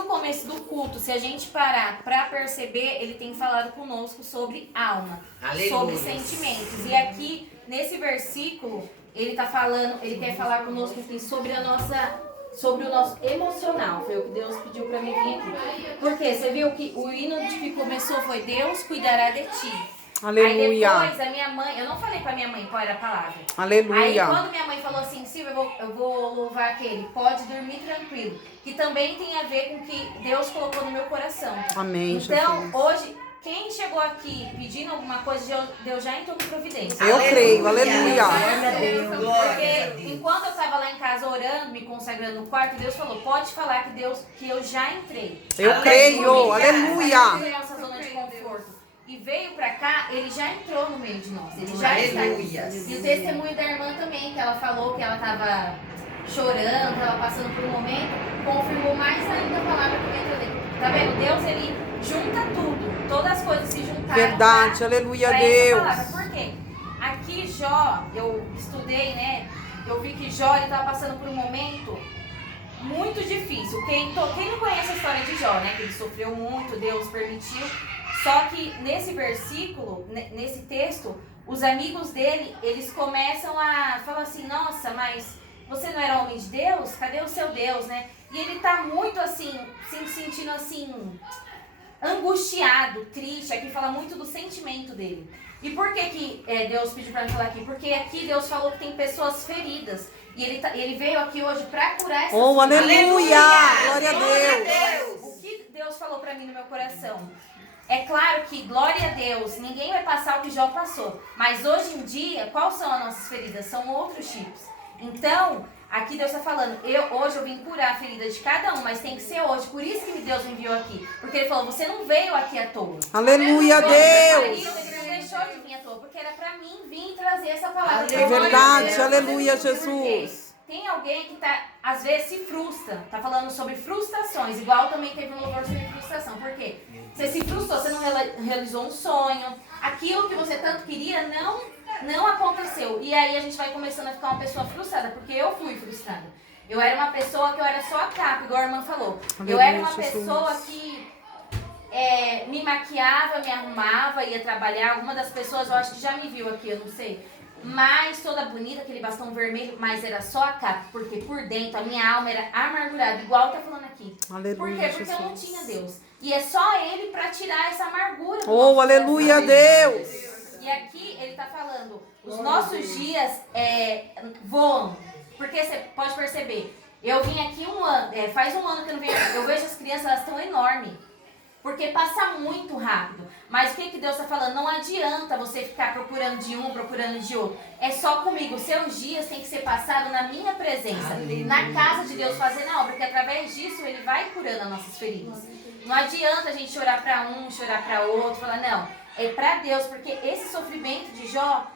desde o começo do culto, se a gente parar para perceber, ele tem falado conosco sobre alma, sobre sentimentos. E aqui, nesse versículo, ele tá falando, ele quer falar conosco aqui sobre sobre o nosso emocional. Foi o que Deus pediu para mim vir aqui. Porque você viu que o hino que começou foi Deus cuidará de ti. Aleluia. Aí depois a minha mãe, eu não falei pra minha mãe qual era a palavra. Aleluia. Aí quando minha mãe falou assim, Silvia, eu vou louvar aquele, pode dormir tranquilo. Que também tem a ver com o que Deus colocou no meu coração. Amém, então, Jesus. hoje, quem chegou aqui pedindo alguma coisa, Deus já entrou em providência. Eu creio, aleluia. Porque enquanto eu estava lá em casa orando, me consagrando no quarto, Deus falou, pode falar que eu já entrei. Eu creio, aleluia. Nossa zona de conforto. E veio pra cá, ele já entrou no meio de nós. Ele já está aqui. E o testemunho da irmã também, que ela falou que ela estava chorando, estava passando por um momento, confirmou mais ainda a palavra que entrou dentro. Tá vendo? Deus, ele junta tudo. Todas as coisas se juntaram. Verdade, aleluia, pra Deus. essa palavra. Por quê? Aqui Jó, eu estudei, né? Eu vi que Jó, ele estava passando por um momento muito difícil. Quem não conhece a história de Jó, né? Que ele sofreu muito, Deus permitiu. Só que nesse versículo, nesse texto, os amigos dele, eles começam a falar assim, nossa, mas você não era homem de Deus? Cadê o seu Deus, né? E ele tá muito assim, se sentindo assim, angustiado, triste. Aqui fala muito do sentimento dele. E por que Deus pediu pra mim falar aqui? Porque aqui Deus falou que tem pessoas feridas. E ele veio aqui hoje pra curar essas Oh, feridas. aleluia! Glória a Deus! O que Deus falou pra mim no meu coração? É claro que, glória a Deus, ninguém vai passar o que Jó passou. Mas hoje em dia, quais são as nossas feridas? São outros tipos. Então, aqui Deus está falando, hoje eu vim curar a ferida de cada um, mas tem que ser hoje. Por isso que Deus me enviou aqui. Porque ele falou, você não veio aqui à toa. Aleluia, Deus! Ele não deixou de vir à toa, porque era para mim vir trazer essa palavra. É verdade, aleluia, Jesus. Tem alguém que às vezes se frustra, tá falando sobre frustrações, igual também teve um louvor sobre frustração. Por quê? Você se frustrou, você não realizou um sonho, aquilo que você tanto queria não aconteceu. E aí a gente vai começando a ficar uma pessoa frustrada, porque eu fui frustrada. Eu era uma pessoa que eu era só a capa, igual a irmã falou. Eu era uma pessoa que me maquiava, me arrumava, ia trabalhar. Alguma das pessoas eu acho que já me viu aqui, eu não sei. Mas toda bonita, aquele bastão vermelho, mas era só a capa, porque por dentro a minha alma era amargurada, igual tá falando aqui. Aleluia, por quê? Porque eu não tinha Deus. E é só Ele para tirar essa amargura. Oh, aleluia, Deus! E aqui ele tá falando, os nossos dias voam. Porque você pode perceber, eu vim aqui faz um ano que eu não venho, eu vejo as crianças, elas estão enormes. Porque passa muito rápido. Mas o que Deus está falando? Não adianta você ficar procurando de um, procurando de outro. É só comigo. Seus dias têm que ser passados na minha presença. Na casa de Deus, fazendo a obra. Porque através disso Ele vai curando as nossas feridas. Não adianta a gente chorar para um, chorar para outro. Falar, não, é para Deus. Porque esse sofrimento de Jó,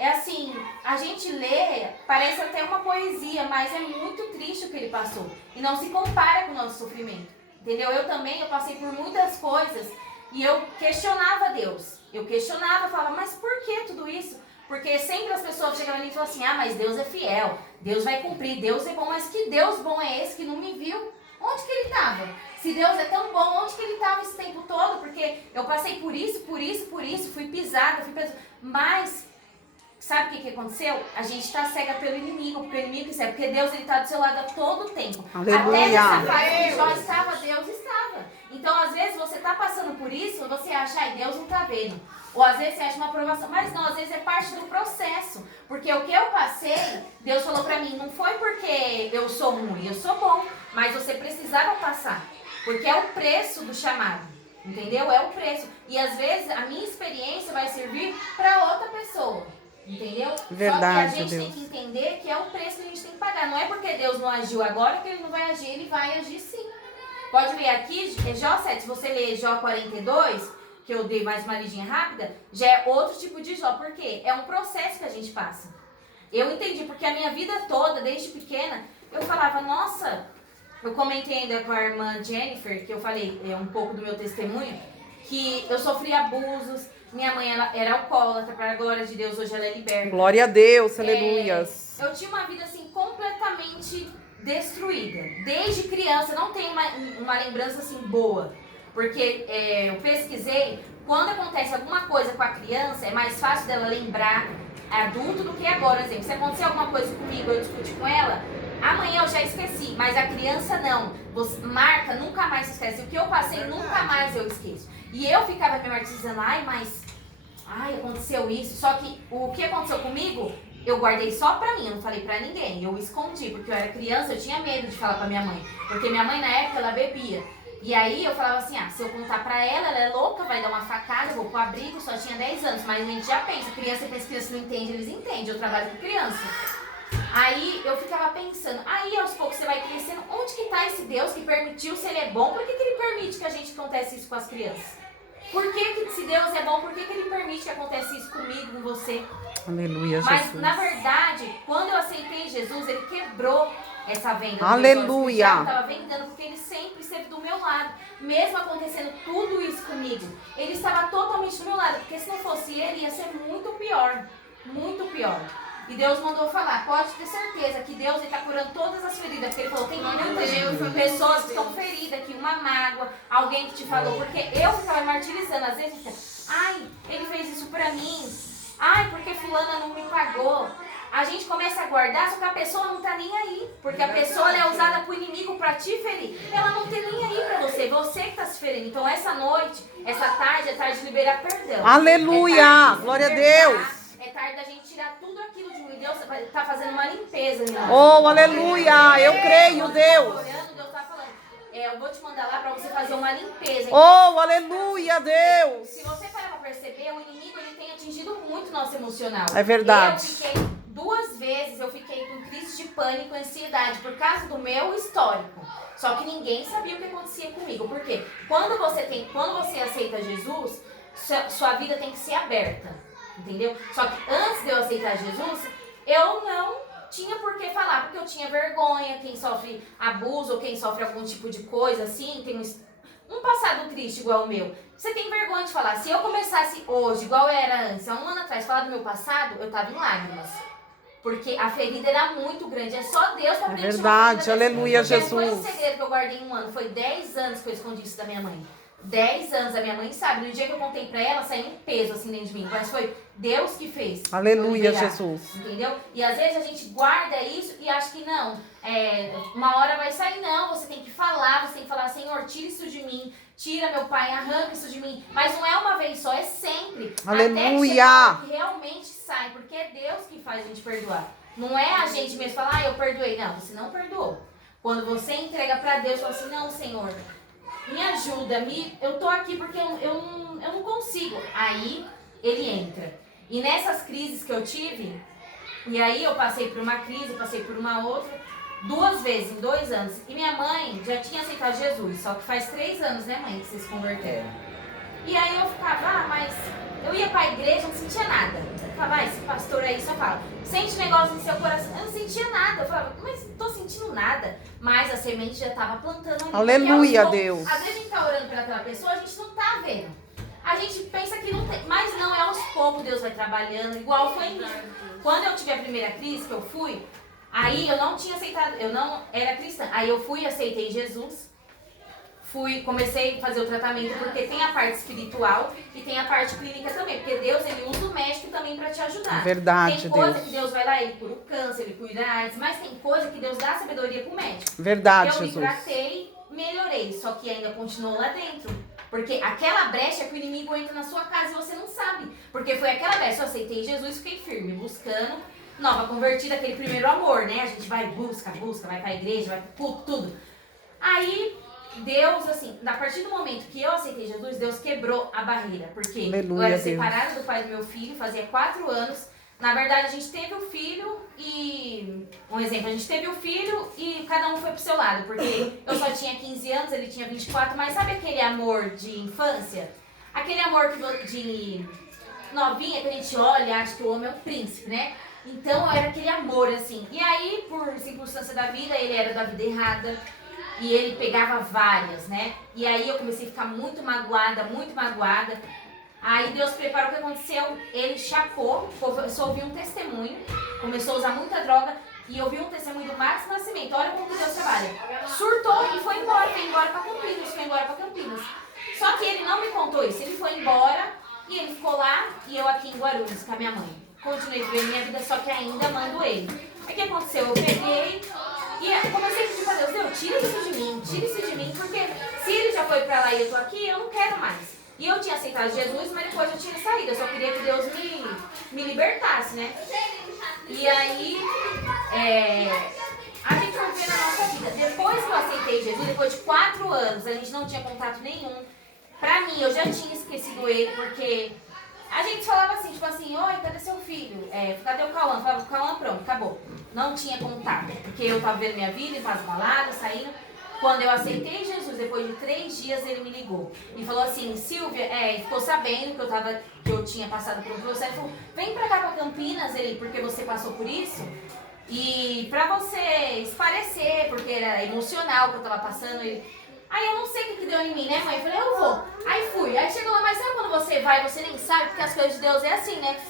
é assim, a gente lê, parece até uma poesia, mas é muito triste o que ele passou. E não se compara com o nosso sofrimento. Entendeu? Eu passei por muitas coisas e eu questionava Deus. Eu questionava, falava, mas por que tudo isso? Porque sempre as pessoas chegavam ali e falavam assim, mas Deus é fiel, Deus vai cumprir, Deus é bom. Mas que Deus bom é esse que não me viu? Onde que ele estava? Se Deus é tão bom, onde que ele estava esse tempo todo? Porque eu passei por isso, fui pisada, mas... Sabe o que aconteceu? A gente está cega pelo inimigo, porque o inimigo quer, porque Deus está do seu lado a todo tempo. Aleluia. Até nessa fase que Jó estava, Deus estava. Então, às vezes, você está passando por isso, você acha, Deus não está vendo. Ou às vezes você acha uma aprovação, mas não, às vezes é parte do processo. Porque o que eu passei, Deus falou para mim, não foi porque eu sou ruim, eu sou bom, mas você precisava passar. Porque é o preço do chamado. Entendeu? É o preço. E às vezes a minha experiência vai servir para outra pessoa. Entendeu? Verdade, só que a gente Deus. tem que entender que é o preço que a gente tem que pagar. Não é porque Deus não agiu agora que Ele não vai agir. Ele vai agir sim. Pode ler aqui, Jó 7. Se você ler Jó 42, que eu dei mais uma lidinha rápida, já é outro tipo de Jó. Por quê? É um processo que a gente passa. Eu entendi, porque a minha vida toda, desde pequena, eu falava, nossa... Eu comentei ainda com a irmã Jennifer, que eu falei um pouco do meu testemunho, que eu sofri abusos. Minha mãe era alcoólatra, para a glória de Deus, hoje ela é liberta. Glória a Deus, aleluias. Eu tinha uma vida assim completamente destruída. Desde criança, não tenho uma lembrança assim boa. Porque eu pesquisei, quando acontece alguma coisa com a criança, é mais fácil dela lembrar adulto do que agora. Por exemplo, se acontecer alguma coisa comigo, eu discutir com ela, amanhã eu já esqueci, mas a criança não. Você marca, nunca mais se esquece. O que eu passei, nunca mais eu esqueço. E eu ficava me martirizando, aconteceu isso. Só que o que aconteceu comigo, eu guardei só pra mim, eu não falei pra ninguém. Eu escondi, porque eu era criança, eu tinha medo de falar pra minha mãe. Porque minha mãe, na época, ela bebia. E aí eu falava assim, se eu contar pra ela, ela é louca, vai dar uma facada, eu vou pro abrigo, só tinha 10 anos. Mas a gente já pensa, criança não entende, eles entendem, eu trabalho com criança. Aí eu ficava pensando, aí aos poucos você vai crescendo, onde que tá esse Deus que permitiu, se ele é bom, por que ele permite que a gente acontece isso com as crianças? Por que se Deus é bom, por que ele permite que aconteça isso comigo, com você? Aleluia, Mas Jesus. na verdade, quando eu aceitei Jesus, ele quebrou essa venda. Aleluia. Eu estava vendendo porque ele sempre esteve do meu lado. Mesmo acontecendo tudo isso comigo, ele estava totalmente do meu lado. Porque se não fosse ele, ia ser muito pior. Muito pior. E Deus mandou falar, pode ter certeza que Deus está curando todas as feridas. Porque ele falou, tem muitas pessoas que estão feridas aqui, uma mágoa, alguém que te falou. Porque eu ficava martirizando, às vezes, ele fez isso pra mim. Porque fulana não me pagou. A gente começa a guardar, só que a pessoa não tá nem aí. Porque a pessoa é usada pro inimigo pra te ferir. Ela não tem nem aí pra você. Você que tá se ferindo. Então essa noite, essa tarde, é tarde de liberar perdão. Aleluia! Glória a Deus! É tarde da gente tirar tudo aquilo de mim. Deus tá fazendo uma limpeza, minha irmã. Oh, aleluia! Eu creio, Deus! Deus tá falando. Eu vou te mandar lá pra você fazer uma limpeza. Oh, aleluia, Deus! Se você parar pra perceber, o inimigo ele tem atingido muito o nosso emocional. É verdade. Duas vezes eu fiquei com crise de pânico e ansiedade por causa do meu histórico. Só que ninguém sabia o que acontecia comigo. Por quê? Quando você aceita Jesus, sua vida tem que ser aberta. Entendeu? Só que antes de eu aceitar Jesus, eu não tinha por que falar, porque eu tinha vergonha. Quem sofre abuso ou quem sofre algum tipo de coisa assim, tem um passado triste igual o meu. Você tem vergonha de falar. Se eu começasse hoje, igual eu era antes, há um ano atrás, falar do meu passado, eu tava em lágrimas. Porque a ferida era muito grande. É só Deus pra poder tirar a ferida. Aleluia, Jesus. Foi um segredo que eu guardei em um ano. Foi 10 anos que eu escondi isso da minha mãe. 10 anos, a minha mãe sabe. No dia que eu contei pra ela, saiu um peso assim dentro de mim. Mas foi Deus que fez. Aleluia, Jesus. Entendeu? E às vezes a gente guarda isso e acha que não. Uma hora vai sair. Não, você tem que falar. Você tem que falar, Senhor, tira isso de mim. Tira, meu Pai, arranca isso de mim. Mas não é uma vez só, é sempre. Aleluia. Até que realmente sai. Porque é Deus que faz a gente perdoar. Não é a gente mesmo falar, eu perdoei. Não, você não perdoou. Quando você entrega pra Deus, fala assim, não, Senhor, me ajuda, eu tô aqui porque eu não consigo. Aí ele entra. E nessas crises que eu tive, e aí eu passei por uma crise, passei por uma outra, 2 vezes em 2 anos. E minha mãe já tinha aceitado Jesus, só que faz 3 anos, né, mãe, que vocês se converteram. E aí eu ficava, mas eu ia pra igreja, não sentia nada. Eu falava, esse pastor aí só fala, sente negócio no seu coração. Eu não sentia nada. Eu falava, mas não tô sentindo nada. Mas a semente já tava plantando ali. Aleluia, Deus. Às vezes a gente tá orando por aquela pessoa, a gente não tá vendo. A gente pensa que não tem, mas não, é aos poucos Deus vai trabalhando, igual foi em mim. Quando eu tive a primeira crise que eu fui, aí eu não tinha aceitado, eu não era cristã. Aí eu fui, aceitei Jesus. Comecei a fazer o tratamento porque tem a parte espiritual e tem a parte clínica também. Porque Deus, ele usa o médico também para te ajudar. Verdade, tem coisa Deus. que Deus vai lá, ele cura o câncer, ele cura a AIDS, mas tem coisa que Deus dá sabedoria pro médico. Verdade, eu Jesus. Eu me tratei, melhorei, só que ainda continuou lá dentro. Porque aquela brecha que o inimigo entra na sua casa e você não sabe. Porque foi aquela brecha, eu aceitei Jesus, fiquei firme, buscando, nova convertida, aquele primeiro amor, né? A gente vai, busca, vai pra igreja, vai pro culto, tudo. Aí Deus, assim, a partir do momento que eu aceitei Jesus, Deus quebrou a barreira. Porque Aleluia, eu era Deus. separada do pai do meu filho, fazia 4 anos. Na verdade, a gente teve o filho e... Um exemplo, a gente teve o filho e cada um foi pro seu lado. Porque eu só tinha 15 anos, ele tinha 24. Mas sabe aquele amor de infância? Aquele amor de novinha que a gente olha e acha que o homem é um príncipe, né? Então, era aquele amor, assim. E aí, por circunstância da vida, ele era da vida errada. E ele pegava várias, né? E aí eu comecei a ficar muito magoada, muito magoada. Aí Deus preparou o que aconteceu. Ele chapou, começou a ouvir um testemunho, começou a usar muita droga. E eu vi um testemunho do Max Nascimento. Olha como que Deus trabalha. Surtou e foi embora pra Campinas. Só que ele não me contou isso. Ele foi embora e ele ficou lá e eu aqui em Guarulhos com a minha mãe. Continuei vivendo minha vida, só que ainda mando ele. Aí o que aconteceu? Eu peguei e comecei a pedir pra Deus, tira isso de mim, porque se ele já foi pra lá e eu tô aqui, eu não quero mais. E eu tinha aceitado Jesus, mas depois eu tinha saído. Eu só queria que Deus me libertasse, né? E aí, a gente foi ver na nossa vida. Depois que eu aceitei Jesus, depois de 4 anos, a gente não tinha contato nenhum. Pra mim, eu já tinha esquecido ele, porque a gente falava assim, tipo assim, oi, cadê seu filho? Cadê o Cauã? Falava, Cauã, pronto, acabou. Não tinha contato, porque eu tava vendo minha vida, indo pras baladas, saindo. Quando eu aceitei Jesus, depois de 3 dias, ele me ligou. E falou assim, Silvia, ficou sabendo que eu tinha passado por um processo. Ele falou, vem pra cá pra Campinas, porque você passou por isso. E pra você esparecer, porque era emocional que eu tava passando. Aí eu não sei o que deu em mim, né, mãe? Eu falei, eu vou. Aí fui. Aí chegou lá, mas sabe quando você vai, você nem sabe, porque as coisas de Deus é assim, né?